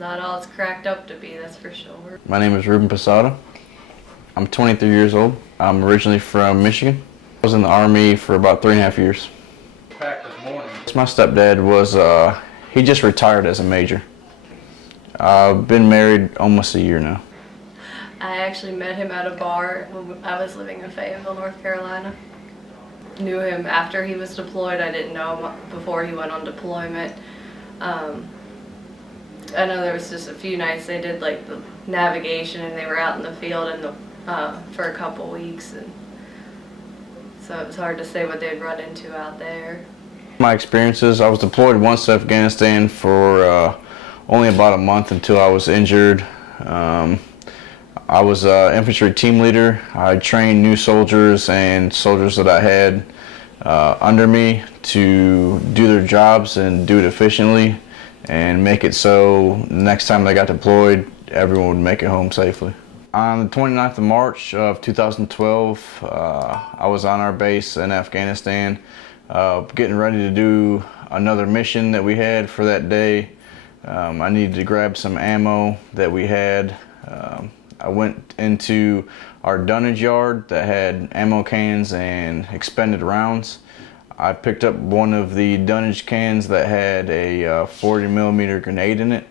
not all it's cracked up to be, that's for sure. My name is Ruben Posada. I'm 23 years old. I'm originally from Michigan. I was in the Army for about 3.5 years. My stepdad was, he just retired as a major. I've been married almost a year now. I actually met him at a bar when I was living in Fayetteville, North Carolina. Knew him after he was deployed. I didn't know him before he went on deployment. I know there was just a few nights they did like the navigation and they were out in the field for a couple weeks, and so it was hard to say what they'd run into out there. My experiences, I was deployed once to Afghanistan for only about a month until I was injured. I was an infantry team leader. I trained new soldiers and soldiers that I had under me to do their jobs and do it efficiently and make it so next time they got deployed, everyone would make it home safely. On the 29th of March of 2012, I was on our base in Afghanistan, getting ready to do another mission that we had for that day. I needed to grab some ammo that we had. I went into our dunnage yard that had ammo cans and expended rounds. I picked up one of the dunnage cans that had a 40 millimeter grenade in it.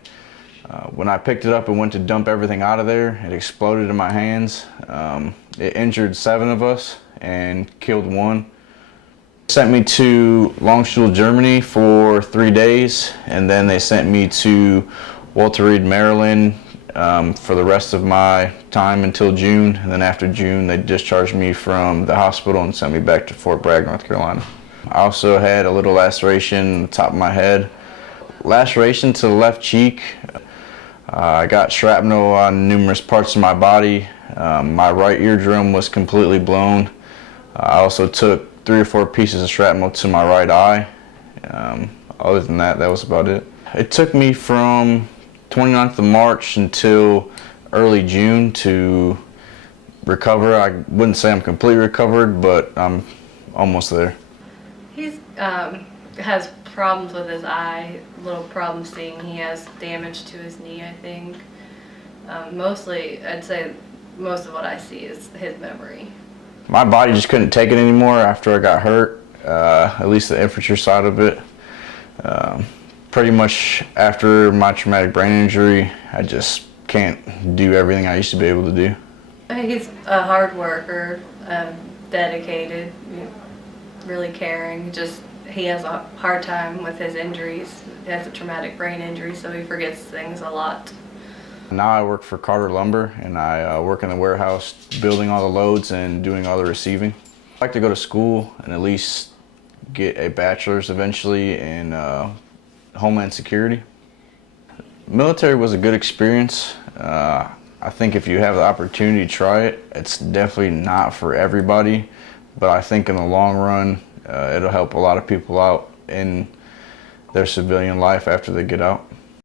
When I picked it up and went to dump everything out of there, it exploded in my hands. It injured 7 of us and killed 1. Sent me to Landstuhl, Germany for 3 days, and then they sent me to Walter Reed, Maryland for the rest of my time until June. And then after June, they discharged me from the hospital and sent me back to Fort Bragg, North Carolina. I also had a little laceration on the top of my head. Laceration to the left cheek. I got shrapnel on numerous parts of my body. My right eardrum was completely blown. I also took 3 or 4 pieces of shrapnel to my right eye. Other than that, that was about it. It took me from 29th of March until early June to recover. I wouldn't say I'm completely recovered, but I'm almost there. He's has problems with his eye, little problems seeing. He has damage to his knee, I think. Mostly, I'd say most of what I see is his memory. My body just couldn't take it anymore after I got hurt, at least the infantry side of it. Pretty much after my traumatic brain injury, I just can't do everything I used to be able to do. He's a hard worker, dedicated, really caring. Just he has a hard time with his injuries. He has a traumatic brain injury, so he forgets things a lot. Now I work for Carter Lumber, and I work in the warehouse building all the loads and doing all the receiving. I'd like to go to school and at least get a bachelor's eventually in Homeland Security. Military was a good experience. I think if you have the opportunity to try it, it's definitely not for everybody, but I think in the long run, it'll help a lot of people out in their civilian life after they get out.